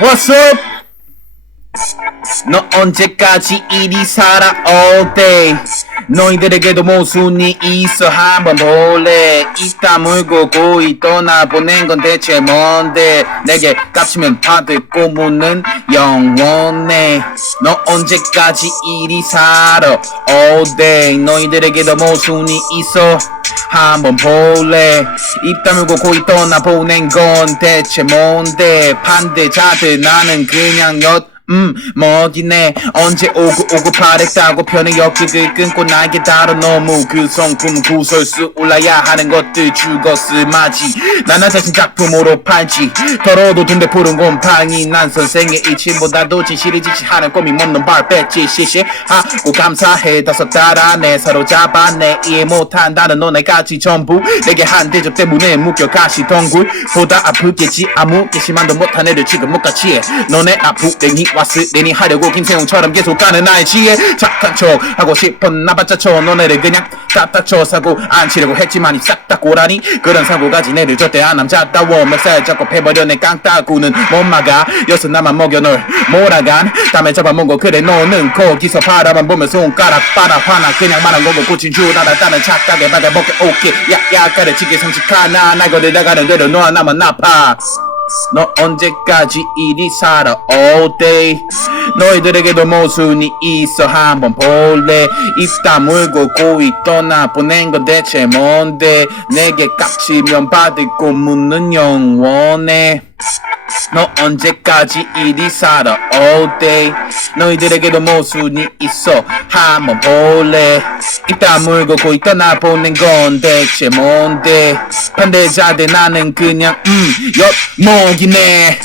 What's up? 너 언제까지 이리 살아? All day. 너희들에게도 모순이 있어. 한번 볼래? 이따 물고 고이 떠나보낸 건 대체 뭔데? 내게 깝치면 받을 꼬무는 영원해. 너 언제까지 이리 살아? all day 너희들에게도 모순이 있어. 한번 볼래? 입 다물고 고이 떠나보낸 건 대체 뭔데? 반대자들 나는 그냥 엿 음, 먹이네. 언제 오고 오고 바랬다고 편의 엮기를 끊고 나에게 다뤄 너무 그 성품 구설수 올라야 하는 것들 죽었을 맞이. 나나 자신 작품으로 팔지. 더러워도 돈대 푸른 곰팡이. 난 선생의 이침보다도 진실이 지시하는 꿈이 먹는 발배지. 시시하고 감사해. 다섯 달 안에 사로잡아 내. 이해 못한다는 너네까지 전부 내게 한 대접 때문에 묶여 가시던 굴보다 아프겠지. 아무 개심만도 못한 애를 지금 못 같이 해. 너네 아프랭이 왔으니 하려고 김세용처럼 계속 가는 나의 지혜. 착한 척 하고 싶어 나봤자 쳐 너네를 그냥 갖다 쳐 사고 안 치려고 했지만 이싹 다 꼬라니. 그런 사고 가진 애들 절대 안 남자다워 멱살 잡고 패버려 내 깡따구는 못 막아 여서 나만 먹여 널 몰아간. 다음에 잡아먹어 그래 너는 거기서 바라만 보며 손가락 빨아 화나. 그냥 말한 거고 고친 줄 알았다는 착각에 받아먹게. 오케이. 야야 가르치기 성직하나. 날 거들다가는 대로 너와 나만 나파 너 언제까지 이리 살아? All day. 너희들에게도 모순이 있어. 한번 볼래? 입 다물고 고이 떠나보낸 건 대체 뭔데? 내게 깝치면 받을 고문은 영원해 너 언제까지 이리 살아? All day. 너희들에게도 모순이 있어. 한번 볼래? 입 다물고 고이 떠나보낸 건 대체 뭔데? 반대자들 나는 그냥 음 엿먹이네